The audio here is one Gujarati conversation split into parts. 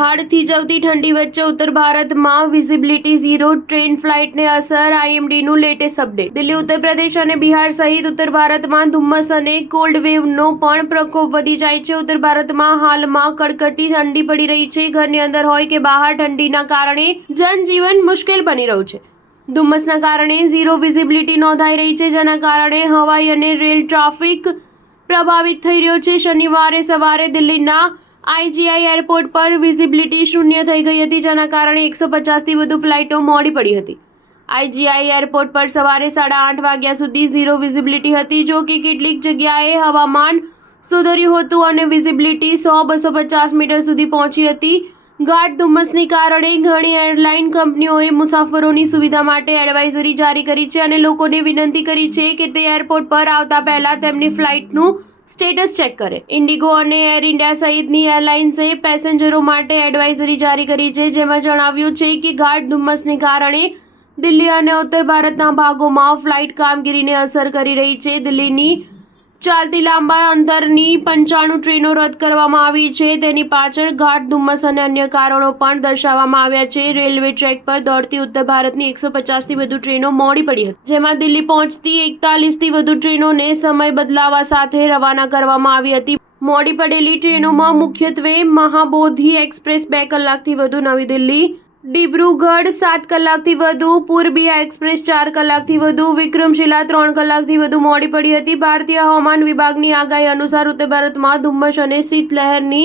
હાડ થીજવતી ઠંડી વચ્ચે ઉત્તર ભારતમાં વિઝિબિલિટી ઝીરો ટ્રેન ફ્લાઇટને અસર આઈએમડીનું લેટેસ્ટ અપડેટ દિલ્હી ઉત્તર પ્રદેશ અને બિહાર સહિત ઉત્તર ભારતમાં ધુમ્મસ અને કોલ્ડ વેવનો પણ પ્રકોપ વધી જાય છે। ઉત્તર ભારતમાં હાલમાં કડકડતી ઠંડી પડી રહી છે। ઘરની અંદર હોય કે બહાર ઠંડીના કારણે જનજીવન મુશ્કેલ બની રહ્યું છે। ધુમ્મસના કારણે ઝીરો વિઝિબિલિટી નોંધાઈ રહી છે, જેના કારણે હવાઈ અને રેલ ટ્રાફિક પ્રભાવિત થઈ રહ્યો છે। શનિવારે સવારે દિલ્હીના આઈજીઆઈ એરપોર્ટ પર વિઝિબિલિટી શૂન્ય થઈ ગઈ હતી, જેના કારણે 150થી વધુ ફ્લાઇટો મોડી પડી હતી। આઈજીઆઈ એરપોર્ટ પર સવારે 8:30 વાગ્યા સુધી ઝીરો વિઝિબિલિટી હતી। જો કે કેટલીક જગ્યાએ હવામાન સુધર્યું હતું અને વિઝિબિલિટી 100-250 મીટર સુધી પહોંચી હતી। ગાઢ ધુમ્મસને કારણે ઘણી એરલાઇન કંપનીઓએ મુસાફરોની સુવિધા માટે એડવાઇઝરી જારી કરી છે અને લોકોને વિનંતી કરી છે કે તે એરપોર્ટ પર આવતા પહેલા તેમની ફ્લાઇટનું સ્ટેટસ ચેક કરે। ઇન્ડિગો અને એર ઇન્ડિયા સહિતની એરલાઇન્સે પેસેન્જરો માટે એડવાઇઝરી જારી કરી છે, જેમાં જણાવ્યું છે કે ગાઢ ધુમ્મસને કારણે દિલ્હી અને ઉત્તર ભારતના ભાગોમાં ફ્લાઇટ કામગીરીને અસર કરી રહી છે। દિલ્હીની ચાલતી લાંબા અંતરની 95 ટ્રેનો રદ કરવામાં આવી છે। તેની પાછળ ગાઢ ધુમ્મસ અને અન્ય કારણો પણ દર્શાવવામાં આવ્યા છે। રેલવે ટ્રેક પર દોડતી ઉત્તર ભારતની 150થી વધુ ટ્રેનો મોડી પડી હતી, જેમાં દિલ્હી પહોંચતી 41થી વધુ ટ્રેનોને સમય બદલાવા સાથે રવાના કરવામાં આવી હતી। મોડી પડેલી ટ્રેનોમાં મુખ્યત્વે મહાબોધિ એક્સપ્રેસ 2 કલાકથી વધુ, નવી દિલ્હી ડિબ્રુગઢ 7 કલાકથી વધુ, પૂર્બિયા એક્સપ્રેસ 4 કલાકથી વધુ, વિક્રમશિલા 3 કલાકથી વધુ મોડી પડી હતી। ભારતીય હવામાન વિભાગની આગાહી અનુસાર ઉત્તર ભારતમાં ધુમ્મસ અને શીતલહેરની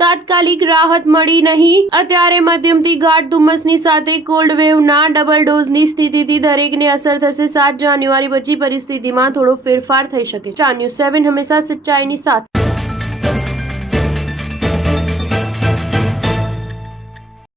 તાત્કાલિક રાહત મળી નહીં। અત્યારે મધ્યમથી ગાઢ ધુમ્મસની સાથે કોલ્ડ વેવના ડબલ ડોઝની સ્થિતિથી દરેકને અસર થશે। 7 જાન્યુઆરી પછી પરિસ્થિતિમાં થોડો ફેરફાર થઈ શકે છે। ન્યૂઝ 7 હંમેશા સચ્ચાઈની સાથે।